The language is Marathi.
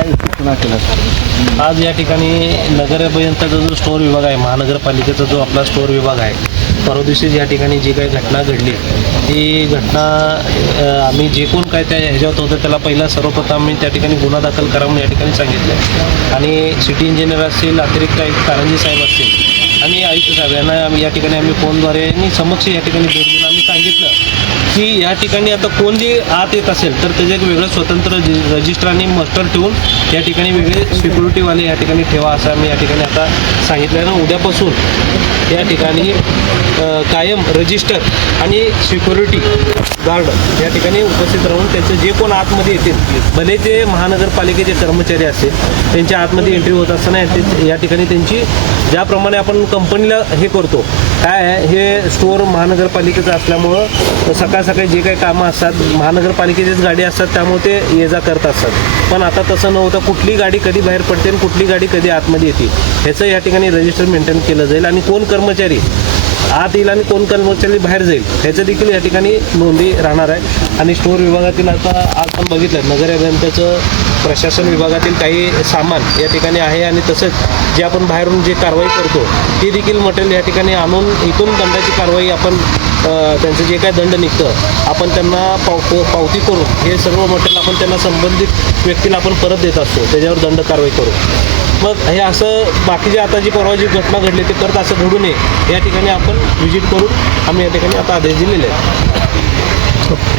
काय सूचना केल्या? आज या ठिकाणी नगर अभियंत्याचा जो स्टोअर विभाग आहे, महानगरपालिकेचा जो आपला स्टोअर विभाग आहे, परवा दिवशी या ठिकाणी जी काही घटना घडली ती घटना आम्ही जे कोण काय त्या ह्याच्यात होतं त्याला पहिला सर्वप्रथम आम्ही त्या ठिकाणी गुन्हा दाखल करा म्हणून या ठिकाणी सांगितलं आणि सिटी इंजिनियर असतील, अतिरिक्त आयुक्त कारंजी साहेब असतील आणि आयुक्त साहेब यांना या ठिकाणी आम्ही फोनद्वारे आणि समक्ष या ठिकाणी भेट देऊन आम्ही सांगितलं की या ठिकाणी आता कोण जे आत येत असेल तर त्याचं एक वेगळं स्वतंत्र रजिस्टर आणि मास्टर ठेवून या ठिकाणी वेगळे सिक्युरिटीवाले या ठिकाणी ठेवा असं आम्ही या ठिकाणी आता सांगितलं आहे ना. उद्यापासून या ठिकाणी कायम रजिस्टर आणि सिक्युरिटी गार्ड या ठिकाणी उपस्थित राहून त्यांचं जे कोण आतमध्ये येतील, भले ते महानगरपालिकेचे कर्मचारी असतील, त्यांच्या आतमध्ये एंट्री होत असताना या ठिकाणी त्यांची ज्याप्रमाणे आपण कंपनीला हे करतो काय आहे, हे स्टोअर महानगरपालिकेचं असल्यामुळं सकाळ सकाळी जे काही कामं असतात महानगरपालिकेचीच गाडी असतात त्यामुळे ते ये जा करत असतात. पण आता तसं न होता कुठली गाडी कधी बाहेर पडते आणि कुठली गाडी कधी आतमध्ये येते ह्याचं या ठिकाणी रजिस्टर मेंटेन केलं जाईल आणि कोण कर्मचारी आत येईल आणि कोण कर्मचारी बाहेर जाईल ह्याचं देखील या ठिकाणी नोंदी राहणार आहे. आणि स्टोअर विभागातील आता आज आपण बघितलं नगर अभियंत्याचं प्रशासन विभागातील काही सामान या ठिकाणी आहे आणि तसंच जे आपण बाहेरून जे कारवाई करतो ती देखील मटेरियल या ठिकाणी आणून इथून दंडाची कारवाई आपण त्यांचं जे काय दंड निघतं आपण त्यांना पावती करून हे सर्व मटेरियल आपण त्यांना संबंधित व्यक्तीला आपण परत देत असतो, त्याच्यावर दंड कारवाई करू. मग हे असं बाकीचे आता जी परवा जी घटना घडली ते परत असं घडू नये या ठिकाणी आपण व्हिजिट करून आम्ही या ठिकाणी आता आदेश दिलेले आहेत.